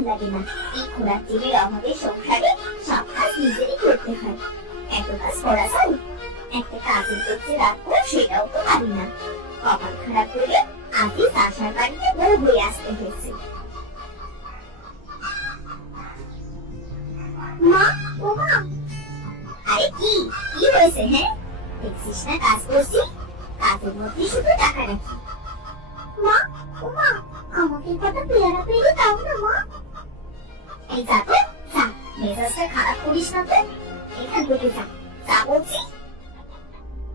ভাল লাগে না। এই খোরাক জীবের অভাবে সংসারে সব কাজ নিজেরই করতে হয়। এত কাজ করা যায়? একটা কাজের করতে রাখবো সেটাও তো পারি না। কপাল খারাপ করে আগে আশার বাড়িতে বউ হয়ে আসতে হয়েছে। মা, ও মা। আরে কি কি হয়েছে? হ্যাঁ, দেখছিস না কাজ করছি? কাজের মধ্যে শুধু টাকা রাখি। মা, ও মা, আমাকে কটা পেয়ারা পেরে দাও না মা। এই যা তো, যা, মেজাজটা খারাপ করিস না তো। এখান থেকে যা, যা বলছি।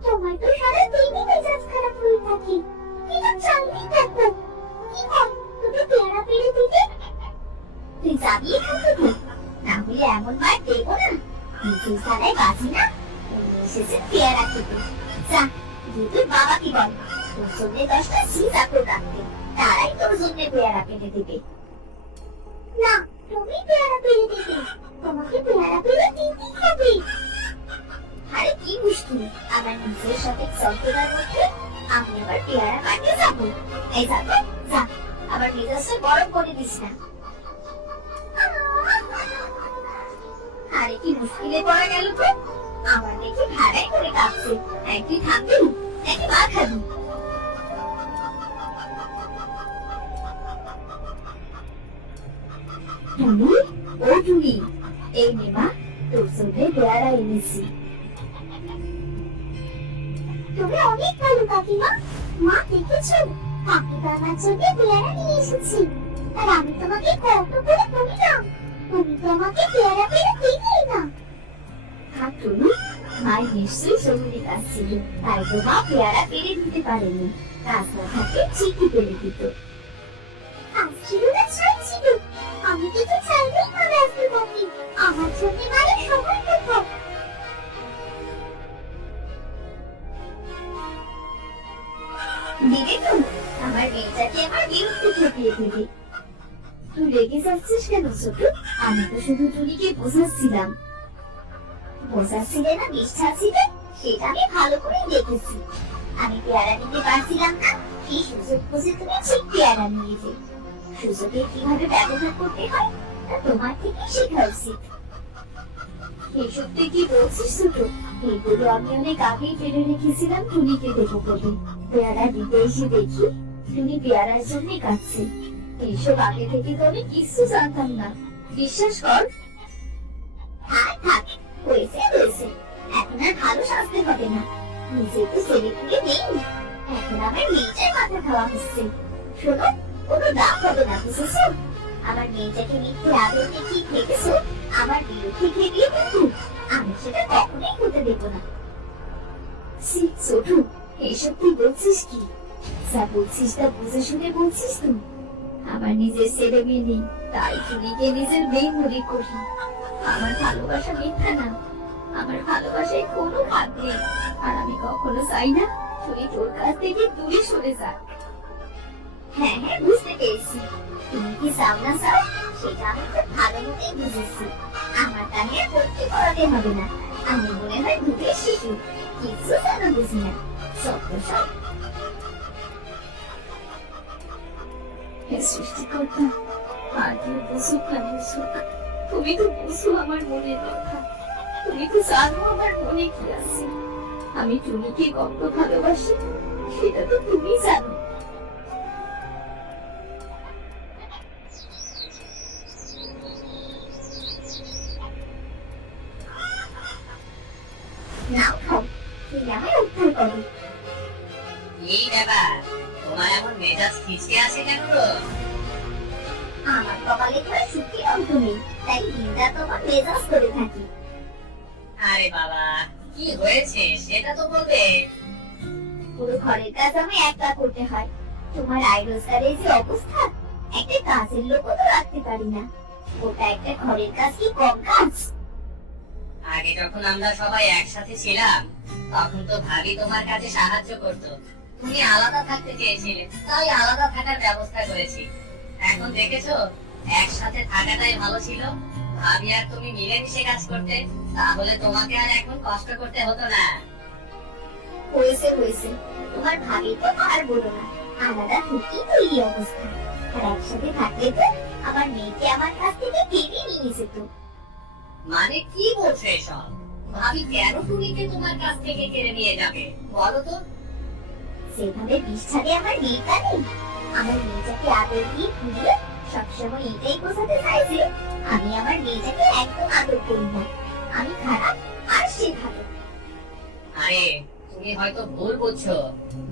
তোমার তো সারা দিনই মেজাজ খারাপ হয়ে থাকে। এটা চালিয়ে দেখো। কি হয়, তুমি পেয়ারা পেরে দিতে? তুই যাবি এখান থেকে, না হলে এমন মার দেবো না। নিজের জানায় বাজি না, উনি এসেছেন পেয়ারা খেতে। যা, গিয়ে তোর বাবাকে বল, তোর জন্য 10টা সিজা করে রাখতে, তারাই তোর জন্য পেয়ারা পেরে দেবে। না, তুমি পেয়ারা পেরে দেবে, তোমাকে পেয়ারা পেরে দিতে হবে। আরে কি মুশকিল, আমার নিজের সাথে চলতেনার মধ্যে আমি আবার পেয়ারা কাটতে যাবো? এই যা তো, যা, আবার মেজাজটা গরম করে দিস না। আরে কি মুশকিলে পড়া গেল তো, আমার দেখি ভাড়াই করে কাঁপছে। তুই থামবি নাকি মা খাবি? টুনি, ও টুনি, এই নে মা, তোর জন্য পেয়ারা এনেছি। তুমি অনেক ভালো কাকিমা। মা দেখেছো, কাকিমা আমার জন্য পেয়ারা নিয়ে এসেছি। আর আমি তোমাকে কত করে বললাম, তুমি তো আমাকে পেয়ারা পেরে দিলেই না। হ্যাঁ টুনি, মায়ের নিশ্চয়ই জরুরি কাজ ছিল, তাই তো মা পেয়ারা পেরে দিতে পারেনি। কাজ না থাকলে ঠিকই পেরে দিত। কাজ ছিল না, ছাই ছিল। আমি তো চাইলেই করে আসতে পারি। আমার জন্য মায়ের সময় কোথাও। দিদি তো আমার মেয়েটাকে আমার বিরক্তি খেপিয়ে দিবি। তুই রেগে যাচ্ছিস কেন ছোট? আমি তো শুধু টুনিকে বোঝাচ্ছিলাম। বোঝাচ্ছিলে না মিশাচ্ছিলে, সেটা আমি ভালো করেই দেখেছি। আমি পেয়ারা নিতে পারছিলাম না, এই সুযোগ বুঝে তুমি ঠিক পেয়ারা নিয়ে যে। সুযোগে কিভাবে ব্যবহার করতে হয় তা তোমার থেকে শেখা উচিত। এসব তুই কি বলছিস ছোট? এগুলো আমি অনেক আগেই ফেলে রেখেছিলাম টুনিকে দেবো বলে। পেয়ারা দিতে এসে দেখি টুনি পেয়ারার জন্য কাঁদছে। এইসব আগে থেকে তো আমি কিছু জানতাম না, বিশ্বাস কর। থাক থাক, হয়েছে হয়েছে, এখন আর ভালো শাস্তি হবে না। নিজে তো ছেলে পুলে নেই, এখন আমার মেয়েটার মাথা খাওয়া হচ্ছে। শোনো, কোনো দাম হবে না, বুঝেছো? আমার মেয়েটাকে মিথ্যে আদর দেখিয়ে ভেবেছো আমার বিরুদ্ধে খেপিয়ে কিন্তু আমি সেটা কখনোই হতে দেব না। ছোট, এইসব তুই বলছিস কি? যা বলছিস তা বুঝে শুনে বলছিস তো? আমার নিজের ছেলে মেয়ে নেই, তাই টুনিকে নিজের মেয়ে মনে করি। আমার ভালোবাসা মিথ্যা না, আমার ভালোবাসায় কোনো ভাগ নেই। আর আমি কখনো চাই না তুই তোর কাছ থেকে দূরে সরে যাক। হ্যাঁ হ্যাঁ, বুঝতে পেরেছি। তুমি কি চাও না চাও সেটা আমি খুব ভালো মতোই বুঝেছি। আমার কানে করতে করাতে হবে না। আমি মনে হয় দুধের শিশু, কিছু যেন বুঝি না। সব সব সৃষ্টিকর্তা, আজও বুঝুক না বুঝুক, তুমি তো বুঝো আমার মনের কথা। তুমি তো জানো আমার মনে কি আছে। আমি টুনিকে কত ভালোবাসি সেটা তো তুমি জানো। নাও খাও, তুমি আমায় উদ্ধার করো। এই ব্যাপার, তোমার এমন মেজাজ খিচকে আসে কেন গো? আমার কপালে তো সুখী অন্ত নেই, তাই দিনটা তোমার মেজাজ করে থাকি। আরে বাবা, কি হয়েছে সেটা তো বলবে। পুরো ঘরের কাজ আমি একা করতে হয়। তোমার আয় রোজগারের যে অবস্থা, একটা কাজের লোকও তো রাখতে পারি না। ওটা একটা ঘরের কাজ কি কম কাজ? আগে যখন আমরা সবাই একসাথে ছিলাম তখন তো ভাবি তোমার কাছে সাহায্য করতো। তুমি আলাদা থাকতে চেয়েছিলে, তাই আলাদা থাকার ব্যবস্থা করেছি। এখন দেখেছো, একসাথে থাকাটাই ভালো ছিল। ভাবি আর তুমি মিলেমিশে কাজ করতে, তাহলে তোমাকে আর এখন কষ্ট করতে হতো না। হয়েছে হয়েছে, তোমার ভাবি তো আর বলো না। আলাদা থেকেই তো এই অবস্থা, আর একসাথে থাকলে তো আমার মেয়েকে আমার কাছ থেকে কেড়ে নিয়ে যেত। মানে কি বলছো এসব? ভাবি কেন টুনিকে তোমার কাছ থেকে কেড়ে নিয়ে যাবে বলো তো? সেভাবে বিষ ছাড়ে আমার মেয়ে কানে। আমার মেয়েটাকে আদর দিয়ে ঘুরিয়ে সবসময় এটাই বোঝাতে চাই যে আমি আমার মেয়েটাকে একদম আদর করি না, আমি খারাপ আর সে ভালো। আরে তুমি হয়তো ভুল বুঝছো।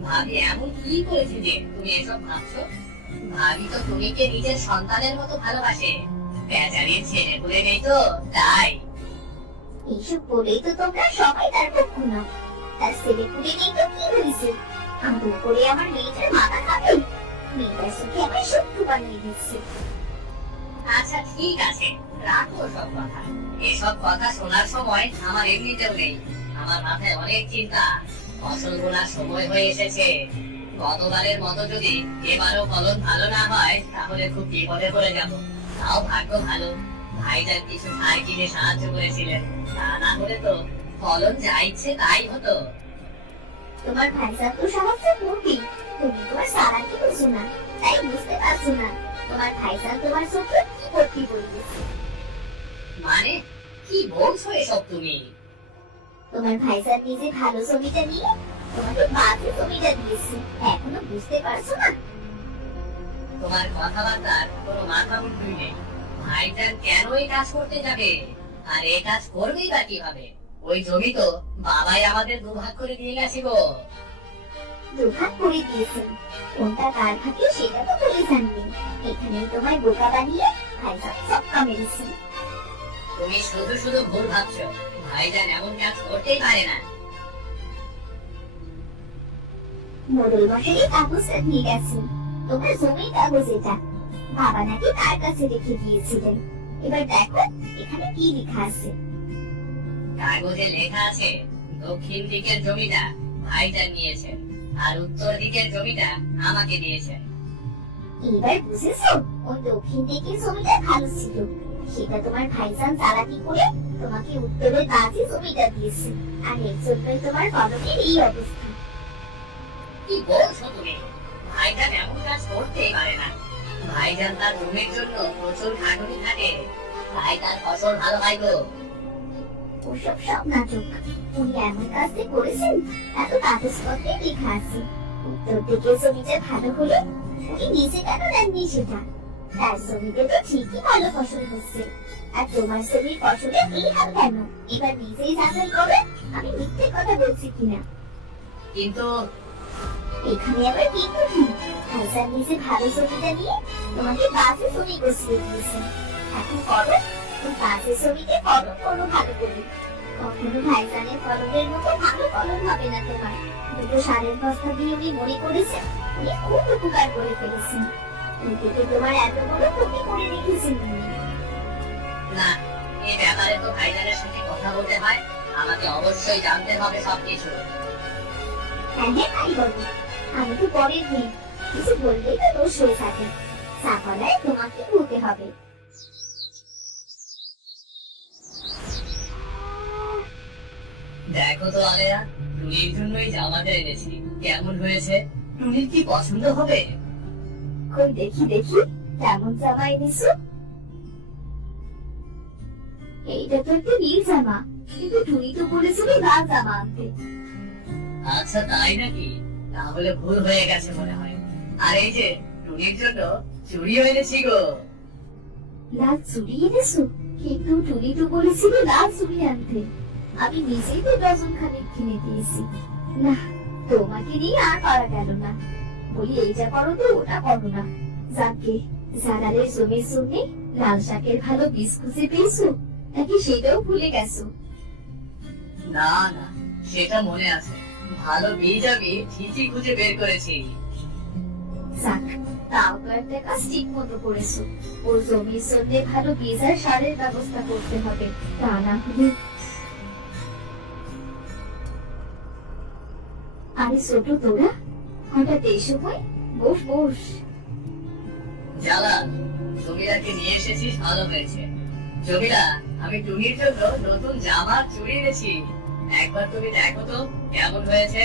ভাবি এমন কি করেছে যে তুমি এসব ভাবছো? ভাবি তো টুনিকে নিজের সন্তানের মতো ভালোবাসে। বেচারির ছেলে বলে নেই তো তাই। এইসব বলেই তো তোমরা সবাই তার পক্ষ নাও। তার ছেলে পুলে নেই তো কি হয়েছে? আদর করে আমার মেয়েটার মাথা খাবে? মেয়েটার চোখে আমার শত্রু বানিয়ে দিচ্ছে। আচ্ছা ঠিক আছে, রাখো সব কথা। এসব কথা শোনার সময় আমার এমনিতেও নেই। আমার মাথায় অনেক চিন্তা। ফসল বোনার সময় হয়ে এসেছে। গতবারের মতো যদি এবারও ফলন ভালো না হয় তাহলে খুব বিপদে পড়ে যাব। তাও ভাগ্য ভালো, ভাইজান কিছু সার কিনে সাহায্য করেছিলেন। তা না হলে তো ফলন যা ইচ্ছে তাই হতো। তোমার ভাইজান তো সাহায্য করবে, তুমি তোমার সারাকে বুঝো না, তাই বুঝতে পারছো না তোমার ভাইজান তোমার চোখে কি ভর্তি করে দিচ্ছে। মানে কি বলছো এসব তুমি? তোমার ভাইজান নিজে ভালো জমিটা নিয়ে তোমাকে বাজে জমিটা দিয়েছে, এখনো বুঝতে পারছো না? তোমার কথাবার্তার কোনো মাথা মুন্ডুই নেই। ভাইজান কেন এই কাজ করতে যাবে? আর এই কাজ করবেই বা কিভাবে? ওই জমি তো বাবাই আমাদের দুভাগ করে দিয়ে গেছে গো। দুভাগ করে দিয়েছেন, কোনটা কার ভাগে সেটা তো বলে জানবেন। এখানেই তোমায় বোকা বানিয়ে ভাইজান সক্কা মেরেছে। তুমি শুধু শুধু ভুল ভাবছো। ভাইজান এমন কাজ করতেই পারে না। মোড়ল মশাই কাগজটা দিয়ে গেছেন, তোমার জমির কাগজ এটা। বাবা নাকি তার কাছে রেখে গিয়েছিলেন। এবার দেখো এখানে কি লেখা আছে। কাগজে লেখা আছে দক্ষিণ দিকের জমিটা ভাইজান নিয়েছেন আর উত্তর দিকের জমিটা আমাকে দিয়েছেন। এবার বুঝেছো ওই দক্ষিণ দিকের জমিটা ভালো ছিল, সেটা তোমার ভাইজান চালাকি করে তোমাকে উত্তরের বাজে জমিটা দিয়েছে, আর এর জন্যই তোমার ফলনের এই অবস্থা। কি বলছো তুমি? ভাইজান এমন কাজ করতেই পারে না। ভাইজান তার জমির জন্য প্রচুর খাটুনি খাটে, তাই তার ফসল ভালো হয় গো। ওসব সব নাটক। উনি এমন কাজটি করেছেন এত কাগজপত্রে লেখা আছে। উত্তর দিকের জমিটা ভালো হলে উনি নিজে কেন নেননি সেটা? তার জমিতে তো ঠিকই ভালো ফসল হচ্ছে, আর তোমার জমির ফসলে এই হাল কেন? এবার নিজেই যাচাই করো আমি মিথ্যে কথা বলছি কিনা। কিন্তু এখানে আবার কিন্তু কি? ভাইজান নিজে ভালো জমিটা নিয়ে তোমাকে বাজে জমি বসিয়ে দিয়েছেন। এখন করো ওই বাজে জমিতে ফলন করো ভালো করে। কখনো ভাইজানের ফলনের মতো ভালো ফলন হবে না তোমার। দুটো সারের বস্তা দিয়ে উনি মনে করেছেন উনি খুব উপকার করে ফেলেছেন, কিন্তু তোমার এত বড় ক্ষতি করে রেখেছেন উনি। না, এই ব্যাপারে তো ভাইজানের সঙ্গে কথা বলতে হয়। আমাকে অবশ্যই জানতে হবে সবকিছু। হ্যাঁ হ্যাঁ তাই বলো, আমি তো পরের মেয়ে, কিছু বললেই তো দোষ হয়ে থাকে। চাপালায় তোমাকে বলতে হবে। দেখো তো আলেয়া, টুনির জন্যই জামাটা এনেছি। কেমন হয়েছে? টুনির কি পছন্দ হবে? কই দেখি দেখি কেমন জামা এনেছো। এইটা তো একটা নীল জামা, কিন্তু টুনি তো বলেছিল লাল জামা আনতে। আচ্ছা তাই নাকি? তাহলে ভুল হয়ে গেছে মনে হয়। আর এই যে টুনির জন্য চুড়িও এনেছি গো। লাল চুড়ি এনেছো? কিন্তু টুনি তো বলেছিল লাল চুড়ি আনতে। আমি নিজেই তো ডজন খানেক কিনে দিয়েছি। না, তোমাকে নিয়ে আর পারা গেল না। বলি এই যা করো তো ওটা করো না। যাকে জালালের জমির জন্য লাল শাকের ভালো বীজ খুঁজে পেয়েছো, নাকি সেটাও ভুলে গেছো? না না, সেটা মনে আছে। ভালো বীজ আমি ঠিকই খুঁজে বের করেছি। যাক, তাও তো একটা কাজ ঠিক মতো করেছো। ওর জমির জন্য ভালো বীজ আর সারের ব্যবস্থা করতে হবে, তা না হলে। আরে ছোট তোরা, হঠাৎ এই সময়? বস বস। জালাল, জমিলাকে নিয়ে এসেছিস ভালো হয়েছে। জমিলা, আমি টুনির জন্য নতুন জামা চুড়ি এনেছি। একবার তুমি দেখো তো কেমন হয়েছে।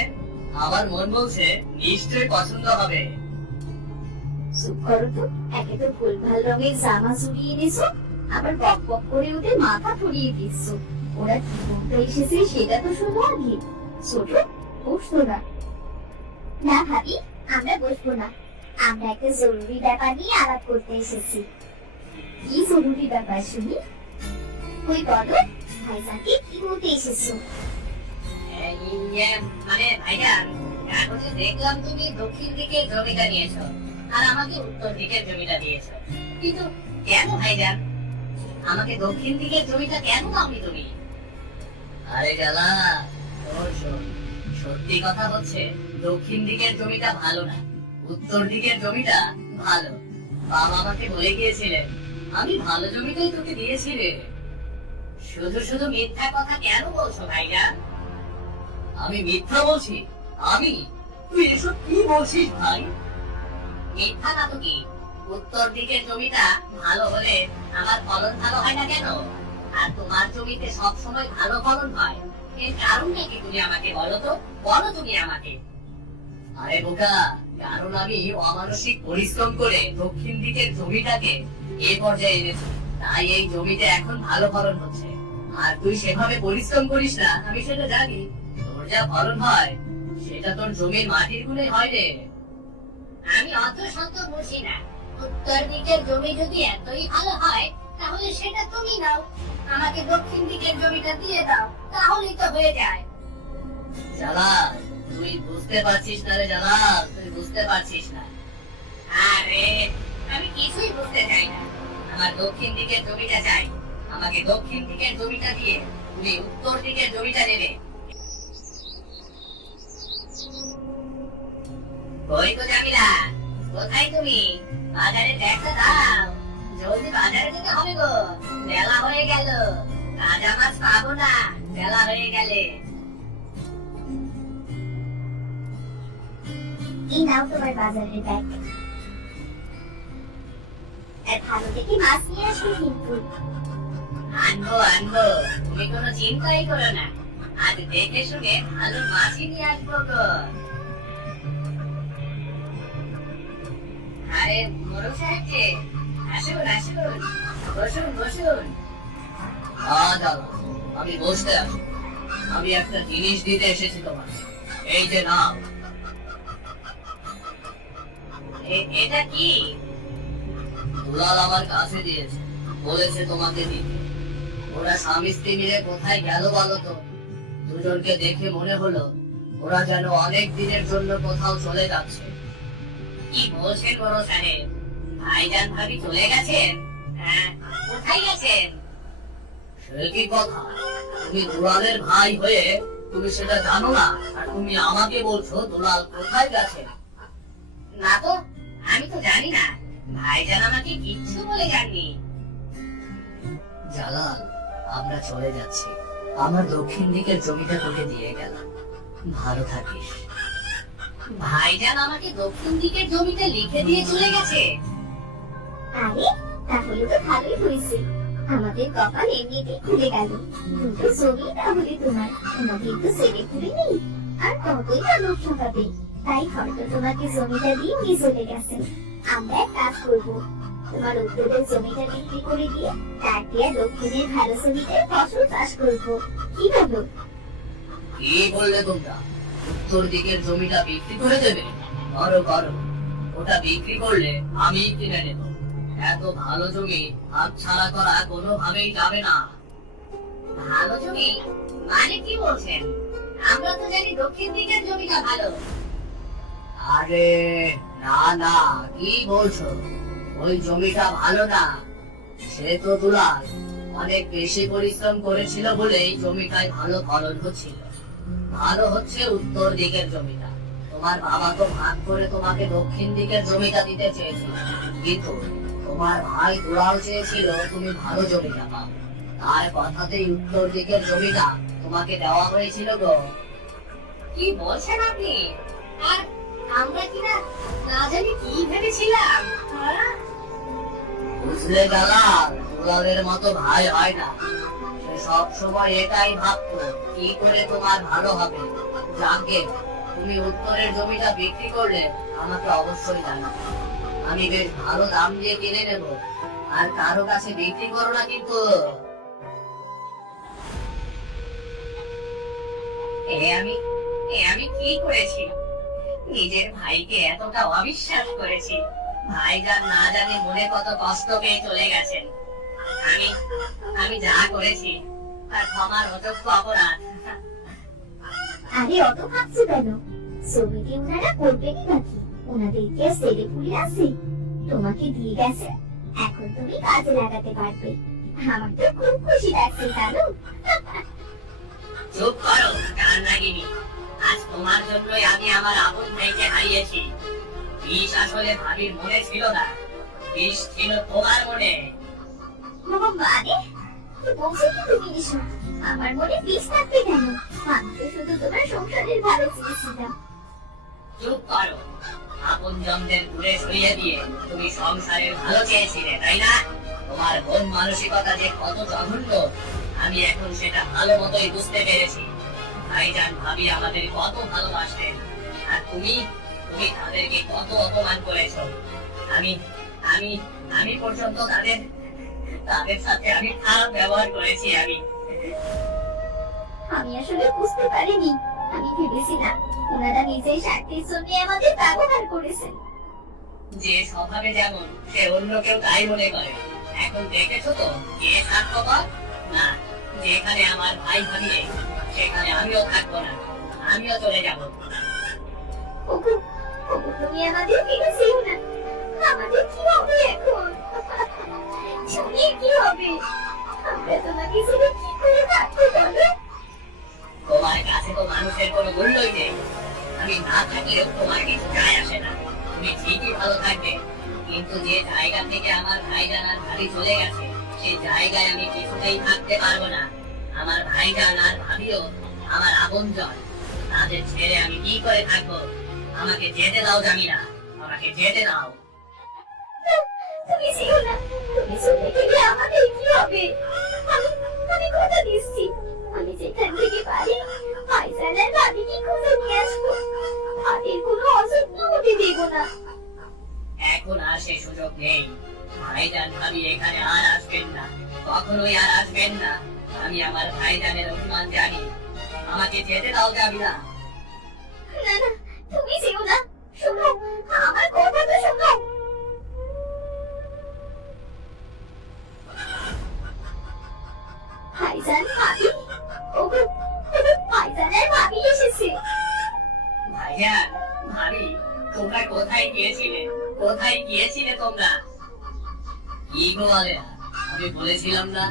আমার মন বলছে নিশ্চয়ই পছন্দ হবে। চুপ করো তো, একে তো ভুলভাল রঙের জামা চুরিয়ে এনেছো, আবার বক বক করে ওদের মাথা ফুরিয়ে দিচ্ছো। ওরা কি বলতে এসেছে সেটা তো শোনো আগে। ছোট, বসতো না। না ভাবি, আমরা বসবো না। আমরা একটা জরুরি ব্যাপার নিয়ে আলাপ করতে এসেছি। কি জরুরি ব্যাপার শুনি? ওই বলো, ভাইজানকে কি বলতে এসেছো? ইয়ে, মানে ভাইজান, কাগজে দেখলাম তুমি দক্ষিণ দিকের জমিটা নিয়েছো আর আমাকে উত্তর দিকের জমিটা দিয়েছো, কিন্তু কেন ভাইজান? আমাকে দক্ষিণ দিকের জমিটা কেন দাওনি তুমি? আরে জ্বালা, শোন, সত্যি কথা হচ্ছে দক্ষিণ দিকের জমিটা ভালো না, উত্তর দিকের জমিটা ভালো। বাবা আমাকে বলে গিয়েছিলেন, আমি ভালো জমিটাই তোকে দিয়েছি রে। শুধু শুধু মিথ্যা কথা কেন বলছো ভাইজান? আমি মিথ্যা বলছি? আমি? তুই এসব কি বলছিস ভাই? মিথ্যা না তো কি? উত্তর দিকের জমিটা ভালো হলে আমার ফলন ভালো হয় না কেন? আর তোমার জমিতে সব সময় ভালো ফলন হয়, এর কারণটা কি তুমি আমাকে বলো তো? বলো তুমি আমাকে। আরে বোকা, কারণ আমি অমানসিক পরিশ্রম করে দক্ষিণ দিকের জমিটাকে এই পর্যায়ে এনেছি, তাই এই জমিতে এখন ভালো ফলন হচ্ছে। আর তুই সেভাবে পরিশ্রম করিস না, আমি সেটা জানি। তোর যা ফলন হয় সেটা তোর জমির মাটির গুণে হয় রে। আমি অত শত বুঝি না। উত্তর দিকের জমি যদি এতই ভালো হয় তাহলে সেটা তুমি নাও, আমাকে দক্ষিণ দিকের জমিটা দিয়ে দাও, তাহলেই তো হয়ে যায়। জালাল, তুই বুঝতে পারছিস না রে জালাল, তুই বুঝতে পারছিস না। আরে আমি কিছুই বুঝতে চাই না, আমার দক্ষিণ দিকের জমিটা চাই। আমাকে দক্ষিণ দিকের জমিটা দিয়ে তুমি উত্তর দিকের জমিটা নেবে। কই গো জামিলা, কোথায় তুমি? বাজারে দেখা দাও, জলদি বাজারে যেতে হবে গো, বেলা হয়ে গেল। তাজা মাছ পাবো না বেলা হয়ে গেলে। এই নাও তোমার বাজারের ব্যাগ। আর ভালো দেখে মাছ নিয়ে আসবে কিন্তু। আনবো আনবো, তুমি কোনো চিন্তাই করো না, আজ দেখে শুনে ভালো মাছই নিয়ে আসবো গো। আরে মোড়ল সাহেব যে, আসুন আসুন, বসুন বসুন। আমি বসতে আছি, আমি একটা জিনিস দিতে এসেছি তোমার, এই যে নাও। এটা কি? দুলাল আমার কাছে দিয়েছে, বলেছে তোমাকে দিতে। ওরা স্বামী স্ত্রী মিলে কোথায় গেল বলো তো? দুজনকে দেখে মনে হলো ওরা যেন অনেক দিনের জন্য কোথাও চলে যাচ্ছে। কি বলছেন বড় সাহেব? ভাইজান ভাবি চলে গেছেন? হ্যাঁ, কোথায় গেছেন? সে কি কথা, তুমি দুলালের ভাই হয়ে তুমি সেটা জানো না, আর তুমি আমাকে বলছো দুলাল কোথায় গেছে? না তো, আমি তো জানি না, ভাইজান আমাকে কিচ্ছু বলে যাননি। জালাল, আমরা চলে যাচ্ছি, আমার দক্ষিণ দিকের জমিটা তোকে দিয়ে গেলাম, ভালো থাকিস। ভাইজান আমাকে দক্ষিণ দিকের জমিটা লিখে দিয়ে চলে গেছে? আরে তাহলে তো ভালোই হয়েছে, আমাদের কপাল এমনিতেই খুলে গেল। দুটো জমি তাহলে তোমার, তোমাকে তো ছেড়ে খুলে নেই, আর কতই বা লোক ঠকাবে। তাই হয়তো তোমাকে জমিটা দিয়ে উনি চলে গেছেন। আমরা এক কাজ করবো, তোমার উত্তরের জমিটা বিক্রি করে দিয়ে তার দিয়ে দক্ষিণের ভালো জমিতে ফসল চাষ করবো। কি বলো? কি বললে তোমরা? উত্তর দিকের জমিটা বিক্রি করে দেবে? করো করো, ওটা বিক্রি করলে আমি কিনে নেব। এত ভালো জমি হাতছাড়া করা কোনোভাবেই যাবে না। ভালো জমি মানে কি বলছেন? আমরা তো জানি দক্ষিণ দিকের জমিটা ভালো। আরে না না, কি বলছো? ওই জমিটা ভালো না, সে তো দুলাল অনেক বেশি পরিশ্রম করেছিল বলেই জমিটায় ভালো ফলন হচ্ছিল। ভালো হচ্ছে উত্তর দিকের জমিটা। তোমার বাবা তো ভাগ করে তোমাকে দক্ষিণ দিকের জমিটা দিতে চেয়েছিল, কিন্তু তোমার ভাই দুলাল চেয়েছিল তুমি ভালো জমিটা পাও, তার কথাতেই উত্তর দিকের জমিটা তোমাকে দেওয়া হয়েছিল গো। কি বলছেন আপনি? আর আমরা কিনা না জানি কি ভেবেছিলাম। বুঝলে জালাল, দুলালের মতো ভাই হয় না, সে সব সময় এটাই ভাবতো কি করে তোমার ভালো হবে। যাকে তুমি উত্তরের জমিটা বিক্রি করলে আমাকে অবশ্যই জানাবে, আমি বেশ ভালো দাম দিয়ে কিনে নেব, আর কারো কাছে বিক্রি করো না কিন্তু। আমি কি করেছি? নিজের ভাইকে এতটা অবিশ্বাস করেছি। ভাইজান না জানি মনে কত কষ্ট পেয়ে চলে গেছেন। আমি আমি যা করেছি তার ক্ষমার অযোগ্য অপরাধ। আরে অত ভাবছো কেন? জমিটি ওনারা করবেনই নাকি? ওনাদের কি আর ছেলে পুলে আছে? তোমাকে দিয়ে গেছে, এখন তুমি কাজে লাগাতে পারবে। আমার তো খুব খুশি লাগছে জানো। চুপ করো কান্নাগিনি। আজ তোমার জন্যই আমি আমার আপন ভাইকে হারিয়েছি। বিষ আসলে ভাবির মনে ছিল না, বিষ ছিল তোমার মনে। মানে কি বলছো কি তুমি এসব? আমার মনে বিষ থাকবে কেন? আমি তো শুধু তোমার সংসারের ভালো চেয়েছিলাম। চুপ করো। আপন জনদের দূরে সরিয়ে দিয়ে তুমি সংসারের ভালো চেয়েছিলে, তাই না? তোমার মন মানসিকতা যে কত জঘন্য আমি এখন সেটা ভালো মতোই বুঝতে পেরেছি। ভাইজান ভাবি আমাদের কত ভালোবাসতেন, আর তুমি তুমি তাদেরকে কত অপমান করেছো। আমি আমি আমি পর্যন্ত তাদের তাদের সাথে আমি খারাপ ব্যবহার করেছি। আমি আসলে বুঝতে পারিনি। আমি ভেবেছিলাম ওনারা নিজেই স্বার্থের জন্য আমাদের ব্যবহার করেছেন। যে স্বভাবে যেমন সে অন্য কেউ তাই মনে করে। এখন দেখেছো তো কে স্বার্থপর? না, যেখানে আমার ভাই ভাবি নেই সেখানে আমিও থাকবো না, আমিও চলে যাব। ওগো, ওগো, তুমি আমাদের ফিরে যেও না। আমাদের কি হবে এখন? শুনি কি হবে? আমরা তোমাকে ছেড়ে কি করে থাকবো বলো? তোমার কাছে তো মানুষের কোনো মূল্যই নেই। আমি না থাকলেও তোমার কিছু যায় আসে না, তুমি ঠিকই ভালো থাকবে। কিন্তু যে জায়গা থেকে আমার ভাইজান আর ভাবি চলে গেছে সেই জায়গায় আমি কিছুতেই থাকতে পারবো না। আমার ভাইজান আর ভাবিও আমার আপনজন, তাদের ছেড়ে আমি কি করে থাকবো? আমাকে যেতে দাও জামিলা, আমাকে যেতে দাও। তুমি যেও না। তুমি চলে গেলে আমাদের কি হবে? আমি আমি কথা দিচ্ছি, আমি যেখান থেকে পারি ভাইজানের ভাবিকে খুঁজে নিয়ে আসবো। তাদের কোনো অযত্ন হতে দেব না। এখন আর সে সুযোগ নেই। ভাইজান ভাবি এখানে আর আসবেন না, কখনোই আর আসবেন না। আমি আমার ভাইজানের অভিমান জানি, আমাকে যেতে দাও জামিলা। না না, তুমি যেও না। শোনো, আমার কথা তো শোনো। ভাইজান ভাবি, ওগো, ওগো, ভাইজানের ভাবি এসেছে। ভাইজান ভাবি, তোমরা কোথায় গিয়েছিলে? কোথায় গিয়েছিলে তোমরা? কি গো আলেয়া, আমি বলেছিলাম না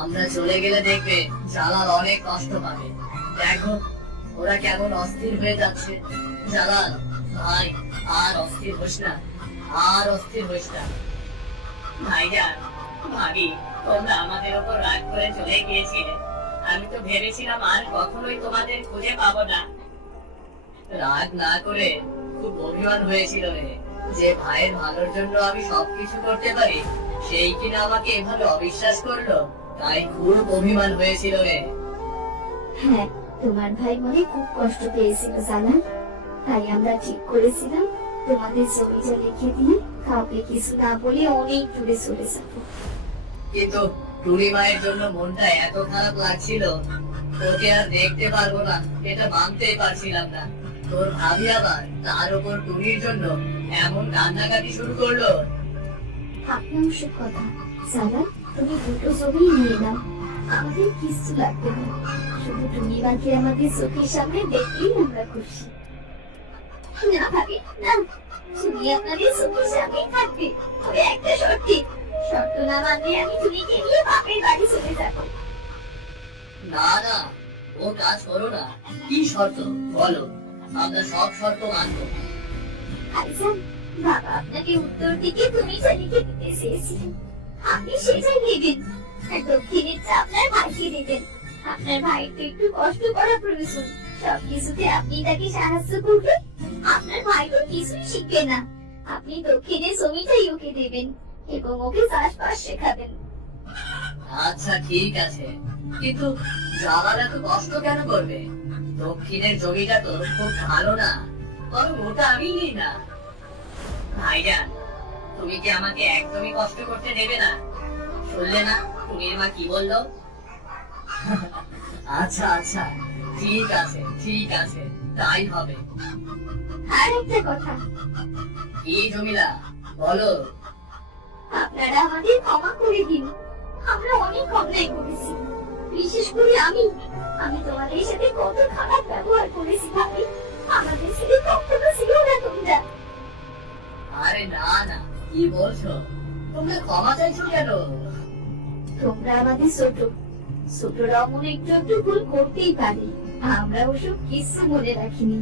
আমরা চলে গেলে দেখবে জালাল অনেক কষ্ট পাবে। দেখো ওরা কেমন অস্থির হয়ে যাচ্ছে। জালাল ভাই, আর অস্থির হোস না, আর অস্থির হোস না। ভাইজান ভাবি, তোমরা আমাদের উপর রাগ করে চলে গিয়েছিলে। আমি তো ভেবেছিলাম আর কখনোই তোমাদের খুঁজে পাবো না। রাগ না করে খুব অভিমান হয়েছিল রে, যে ভাইয়ের ভালোর জন্য আমি সবকিছু করতে পারি সেই কিনা আমাকে এভাবে অবিশ্বাস করলো, তাই খুব অভিমান হয়েছিল রে। হ্যাঁ, তোমার ভাই মনে খুব কষ্ট পেয়েছিল জানান। তাই আমরা ঠিক করেছিলাম তোমাদের জমিটা লিখে দিয়ে কাউকে কিছু না বলে অনেক দূরে চলে যাবো। কিন্তু টুনি মায়ের জন্য মনটা এত খারাপ লাগছিল, ওকে আর দেখতে পারবো না এটা মানতেই পারছিলাম না। তোর ভাবি আবার তার উপর টুনির জন্য এমন কান্নাকাটি শুরু করলো। আপনার ওসব কথা জানান, তুমি দুটো জমি নিয়ে নাও, আমাদের কিছু লাগবে না। শুধু তুমি বাকি আমাদের চোখের সামনে দেখলেই আমরা খুশি। না ভাবি না, তুমি আপনাদের চোখের সামনেই থাকবে, তবে একটা শর্তে। শর্ত না মানলে আমি তুমিকে নিয়ে বাপের বাড়ি চলে যাবো। না না, ও কাজ করো না। কি শর্ত বলো, আমরা সব শর্ত মানবো। ভাইজান, বাবা আপনাকে উত্তর দিকে তুমি লিখে দিতে চেয়েছিলেন, আপনি সেটাই নেবেন। আর দক্ষিণেরটা আপনার ভাইকে দেবেন। আপনার ভাই তো একটু কষ্ট করা প্রয়োজন, সবকিছুতে আপনি তাকে সাহায্য করবেন। আপনার ভাই তো কিছুই শিখবে না। আপনি দক্ষিণের জমিটাই ওকে দেবেন এবং ওকে চাষবাস শেখাবেন। আচ্ছা ঠিক আছে, কিন্তু জালাল এত কষ্ট কেন করবে? দক্ষিণের জমিটা তো খুব ভালো না, বরং ওটা আমি নিই না। ভাইজান তুমি কি আমাকে একদমই কষ্ট করতে দেবে না? শুনলে না টুনির মা কি বললো? আচ্ছা আচ্ছা, ঠিক আছে ঠিক আছে, তাই হবে। আর একটা কথা, কি জমিলা, বলো। আপনারা আমাদের ক্ষমা করে দিন, আমরা অনেক অন্যায় করেছি। বিশেষ করে আমি তোমাদের সাথে কত খারাপ ব্যবহার করেছি ভাবি। আমাদের সাথে কখনো ছিল না তোমরা। আরে না না, কি বলছো? তোমরা ক্ষমা চাইছো কেন? তোমরা আমাদের ছোটরা মনে একটু একটু ভুল করতেই পারে, আমরা ওসব কিছু মনে রাখিনি।